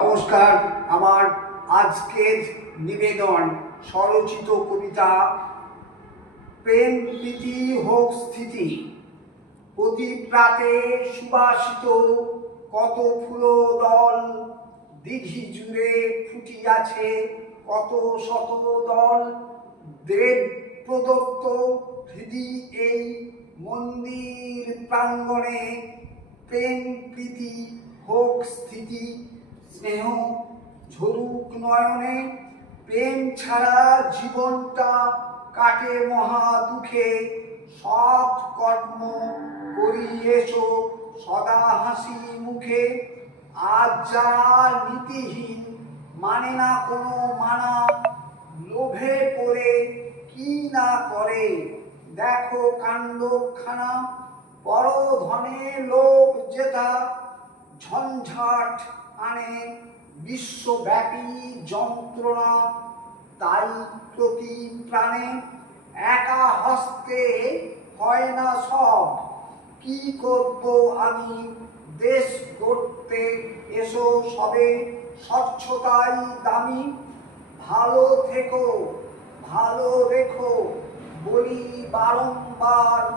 নমস্কার, আমার আজকের নিবেদন স্বরচিত কবিতা প্রেম প্রীতি হোক স্থিতি। অতি প্রাতে সুবাসিত কত ফুলো দল, দিঘি জুড়ে ফুটিয়াছে কত শত দল। দেব প্রদত্ত হৃদি এই মন্দির প্রাঙ্গণে প্রেম প্রীতি হোক স্থিতি। স্নেহ ঝরুক নয়নে, প্রেম ছাড়া জীবনটা কাটে মহা দুঃখে। সৎ কর্ম করি এসো সদা হাসি মুখে। আজ যারা নীতিহীন মানে না কোনো মানা, লোভে পড়ে কি না করে? দেখো কাণ্ড খানা বড় ধনে লোক জেতা, ঝঞ্ঝাট আনে বিশ্বব্যাপী যন্ত্রণা তাই প্রতি প্রাণে একা হস্তে হয় না সব। কি করব আমি? দেশ গড়তে এসো সবে, স্বচ্ছতাই দামি। ভালো থেকো, ভালো রেখো, বলি বারংবার,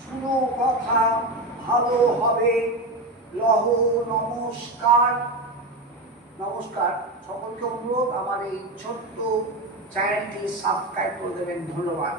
শুনো কথা, ভালো হবে। লহ নমস্কার। নমস্কার। সকলকে অনুরোধ আমার এই ছোট্ট চ্যানেলটি সাবস্ক্রাইব করে দেবেন। ধন্যবাদ।